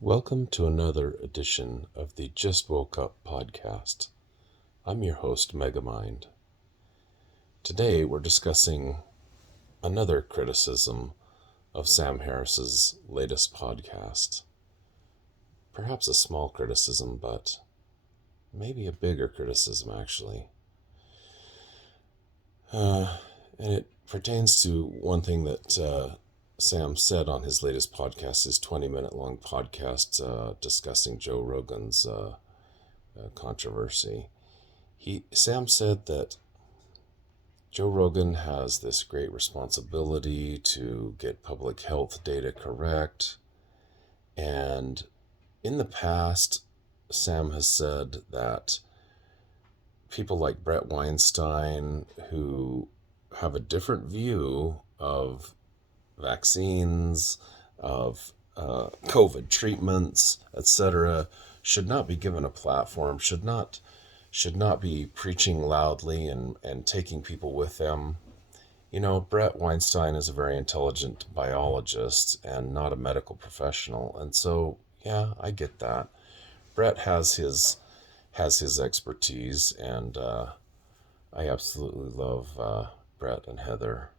Welcome to another edition of the Just Woke Up podcast. I'm your host, Megamiind. Today we're discussing another criticism of Sam Harris's latest podcast. Perhaps a small criticism, but maybe a bigger criticism actually. And it pertains to one thing that Sam said on his latest podcast, his 20-minute long podcast discussing Joe Rogan's controversy. Sam said that Joe Rogan has this great responsibility to get public health data correct, and in the past, Sam has said that people like Brett Weinstein, who have a different view of vaccines, of COVID treatments, etc., should not be given a platform, should not be preaching loudly and taking people with them. You know, Brett Weinstein is a very intelligent biologist and not a medical professional, and so yeah, I get that. Brett has his expertise, and I absolutely love Brett and Heather.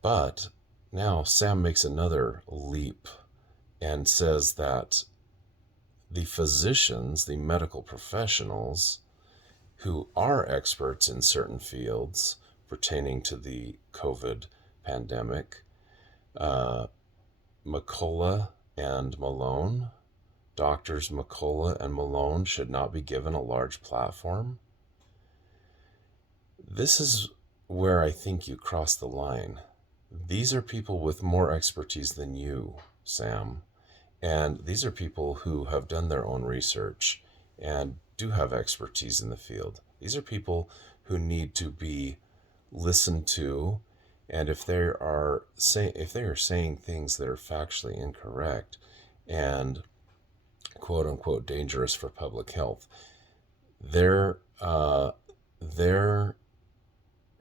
But now Sam makes another leap and says that the physicians, the medical professionals who are experts in certain fields pertaining to the COVID pandemic, McCullough and Malone, Doctors McCullough and Malone should not be given a large platform. This is where I think you cross the line. These are people with more expertise than you, Sam. And these are people who have done their own research and do have expertise in the field. These are people who need to be listened to, and if they are saying things that are factually incorrect and quote unquote dangerous for public health, their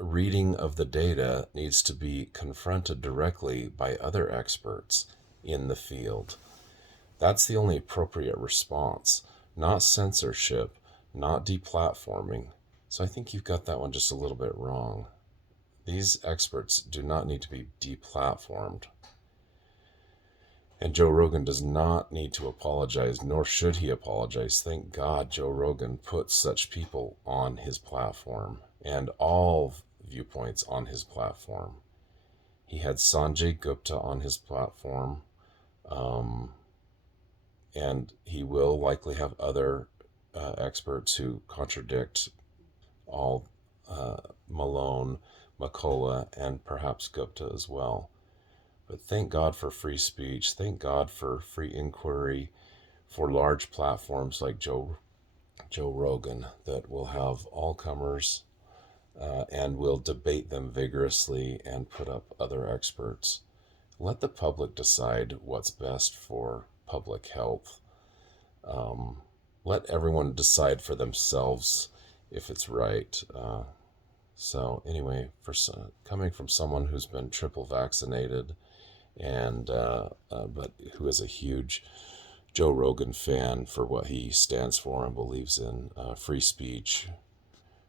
reading of the data needs to be confronted directly by other experts in the field. That's the only appropriate response, not censorship, not deplatforming. So I think you've got that one just a little bit wrong. These experts do not need to be deplatformed. And Joe Rogan does not need to apologize, nor should he apologize. Thank God Joe Rogan put such people on his platform and all viewpoints on his platform. He had Sanjay Gupta on his platform. And he will likely have other experts who contradict all Malone, McCullough, and perhaps Gupta as well. But thank God for free speech. Thank God for free inquiry, for large platforms like Joe Rogan that will have all comers and will debate them vigorously and put up other experts. Let the public decide what's best for public health. Let everyone decide for themselves if it's right. So anyway, coming from someone who's been triple vaccinated and but who is a huge Joe Rogan fan for what he stands for and believes in, free speech,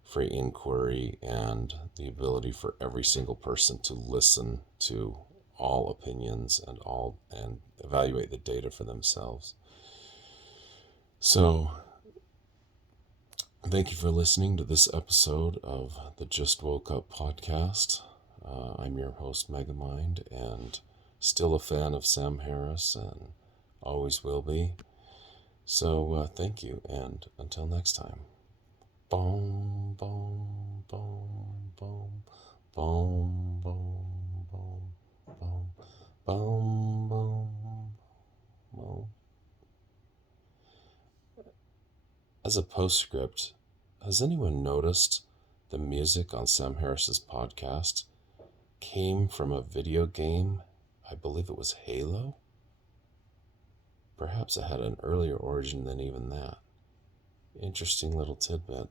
free inquiry, and the ability for every single person to listen to all opinions and evaluate the data for themselves. So, thank you for listening to this episode of the Just Woke Up podcast. I'm your host, Megamiind, and still a fan of Sam Harris and always will be. So, thank you, and until next time. Boom, boom, boom, boom, boom, boom, boom, boom, boom, boom, boom. As a postscript, has anyone noticed the music on Sam Harris's podcast came from a video game? I believe it was Halo? Perhaps it had an earlier origin than even that. Interesting little tidbit.